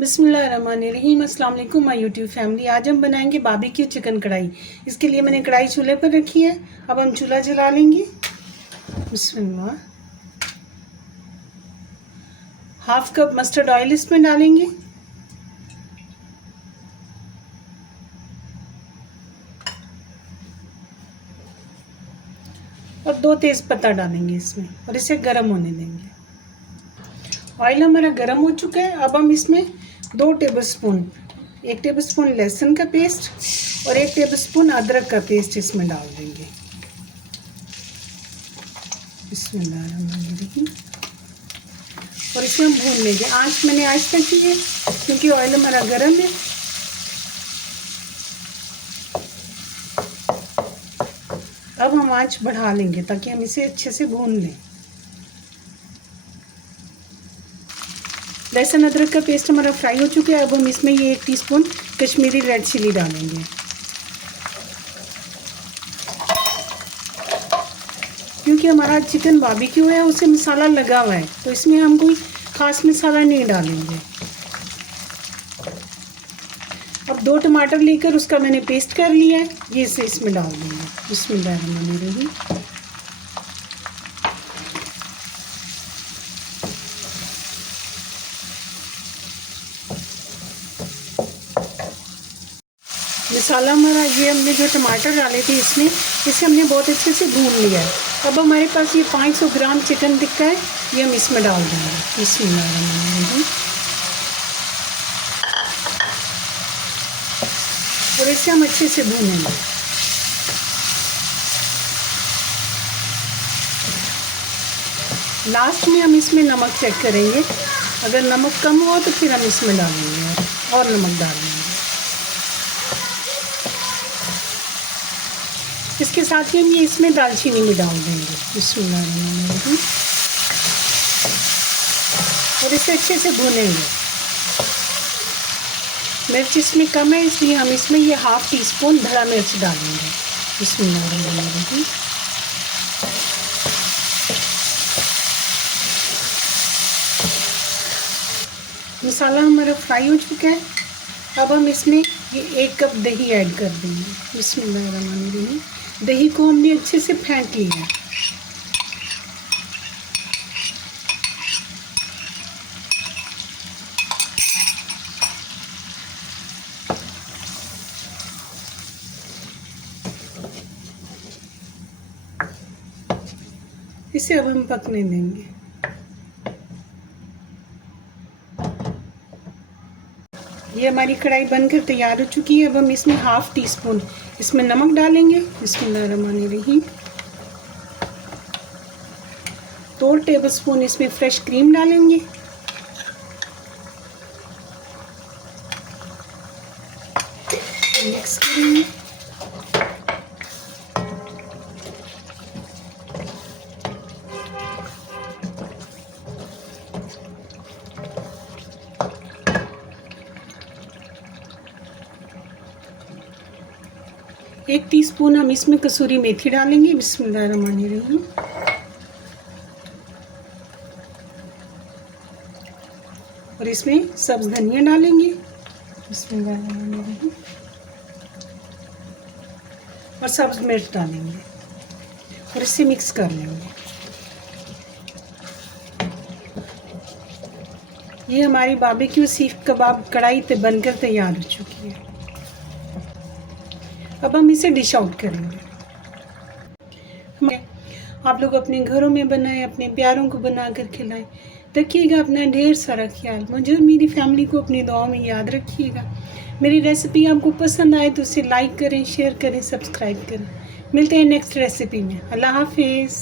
बिस्मिल्लाहिर्रहमानिर्रहीम। अस्सलाम वालेकुम माय यूट्यूब फैमिली। आज हम बनाएंगे बारबेक्यू चिकन कढ़ाई। इसके लिए मैंने कढ़ाई चूल्हे पर रखी है। अब हम चूल्हा जला लेंगे। बिस्मिल्लाह। हाफ कप मस्टर्ड ऑयल इसमें डालेंगे। और 2 तेज़पत्ता डालेंगे इसमें और इसे गर्म होने देंगे। ऑयल हमारा गर्म हो चुका है। अब हम इसमें 2 टेबलस्पून, 1 टेबलस्पून लहसुन का पेस्ट और 1 टेबलस्पून अदरक का पेस्ट इसमें डाल देंगे। बिस्मिल्लाहिर्रहमानिर्रहीम। और इसे हम भून लेंगे। आँच मैंने आँच तक की है क्योंकि ऑयल हमारा गर्म है। अब हम आँच बढ़ा लेंगे ताकि हम इसे अच्छे से भून लें। लहसुन अदरक का पेस्ट हमारा फ्राई हो चुका है। अब हम इसमें ये 1 टीस्पून कश्मीरी रेड चिली डालेंगे क्योंकि हमारा चिकन बारबेक्यू है, उसे मसाला लगा हुआ है, तो इसमें हम कोई ख़ास मसाला नहीं डालेंगे। अब 2 टमाटर लेकर उसका मैंने पेस्ट कर लिया है, ये इसे इसमें डाल देंगे। बिस्मिल्लाहिर्रहमानिर्रहीम। मसाला हमारा ये हमने जो टमाटर डाले थे इसमें, इसे हमने बहुत अच्छे से भून लिया है। अब हमारे पास ये 500 ग्राम चिकन टिक्का है, ये हम इसमें डाल देंगे। बिस्मिल्लाहिर्रहमानिर्रहीम। और इसे हम अच्छे से भूनेंगे। लास्ट में हम इसमें नमक चेक करेंगे। अगर नमक कम हो तो फिर हम इसमें डालेंगे और नमक डालेंगे। इसके साथ ही हम ये इसमें दालचीनी भी डाल देंगे। बिस्मिल्लाहिर्रहमानिर्रहीम। और इसे अच्छे से भूनेंगे। मिर्च इसमें कम है इसलिए हम इसमें ये 1/2 टीस्पून धड़ा मिर्च डालेंगे। बिस्मिल्लाहिर्रहमानिर्रहीम। मसाला हमारा फ्राई हो चुका है। अब हम इसमें ये 1 कप दही ऐड कर देंगे। बिस्मिल्लाहिर्रहमानिर्रहीम। दही को हमने अच्छे से फेंट लिया है। इसे अब हम पकने देंगे। ये हमारी कढ़ाई बनकर तैयार हो चुकी है। अब हम इसमें 1/2 टीस्पून इसमें नमक डालेंगे। बिस्मिल्लाहिर्रहमानिर्रहीम। 2 टेबलस्पून इसमें फ्रेश क्रीम डालेंगे। मिक्स करेंगे। एक टीस्पून हम इसमें कसूरी मेथी डालेंगे। बिस्मिल्लाहिर्रहमानिर्रहीम। और इसमें सब्ज़ धनिया डालेंगे। बिस्मिल्लाहिर्रहमानिर्रहीम। और सब्ज़ मिर्च डालेंगे और इसे मिक्स कर लेंगे। ये हमारी बारबेक्यू सीख कबाब कढ़ाई पे बनकर तैयार हो चुकी है। अब हम इसे डिश आउट करेंगे। आप लोग अपने घरों में बनाएं, अपने प्यारों को बना कर खिलाएं। रखिएगा अपना ढेर सारा ख्याल। मुझे और मेरी फैमिली को अपनी दुआओं में याद रखिएगा। मेरी रेसिपी आपको पसंद आए तो उसे लाइक करें, शेयर करें, सब्सक्राइब करें। मिलते हैं नेक्स्ट रेसिपी में। अल्लाह हाफिज़।